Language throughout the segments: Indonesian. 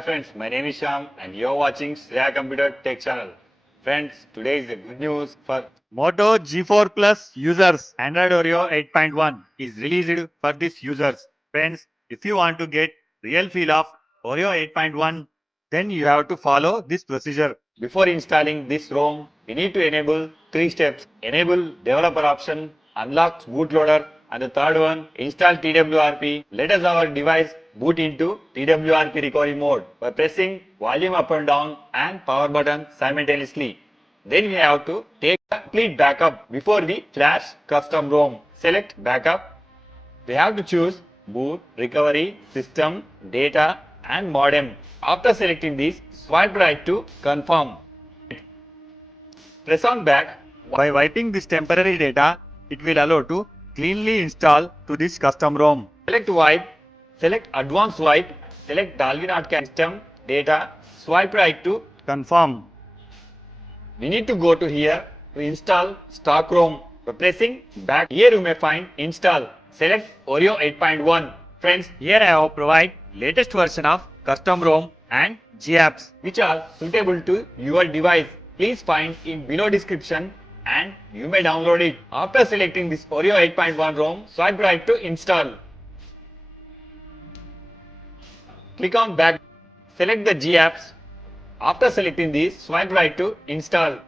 Hi friends, my name is Sham and you're watching Shreya Computer Tech Channel. Friends, today is the good news for Moto G4 Plus users. Android Oreo 8.1 is released for these users. Friends, if you want to get real feel of Oreo 8.1, then you have to follow this procedure. Before installing this ROM, we need to enable 3 steps. Enable developer option, unlock bootloader, and the third one, install twrp. Let us our device boot into twrp recovery mode by pressing volume up and down and power button simultaneously. Then we have to take a complete backup before we flash custom ROM. Select backup. We have to choose boot, recovery, system, data and modem. After selecting these, swipe right to confirm. Press on back. By wiping this temporary data, it will allow to cleanly install to this custom ROM. Select wipe, select advanced wipe, select Dolby Notcast system, data, swipe right to confirm. We need to go to here to install stock ROM. By pressing back, here you may find install. Select Oreo 8.1. Friends, here I have provided latest version of custom ROM and GApps which are suitable to your device. Please find in below description and you may download it. After selecting this Oreo 8.1 ROM, swipe right to install. Click on back. Select the GApps. After selecting these, swipe right to install.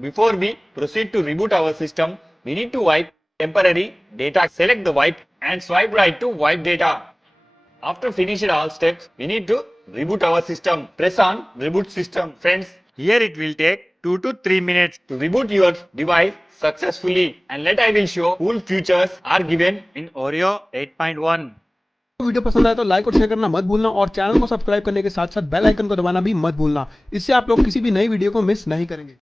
Before we proceed to reboot our system, we need to wipe temporary data. Select the wipe and swipe right to wipe data. After finishing all steps, we need to reboot our system. Press on reboot system. Friends, here it will take 2 to 3 minutes to reboot your device successfully. And let I will show cool features are given in Oreo 8.1. वीडियो पसंद आया तो लाइक और शेयर करना मत भूलना और चैनल को सब्सक्राइब करने के साथ साथ बेल आइकन को दबाना भी मत भूलना। इससे आप लोग किसी भी नई वीडियो को मिस नहीं करेंगे।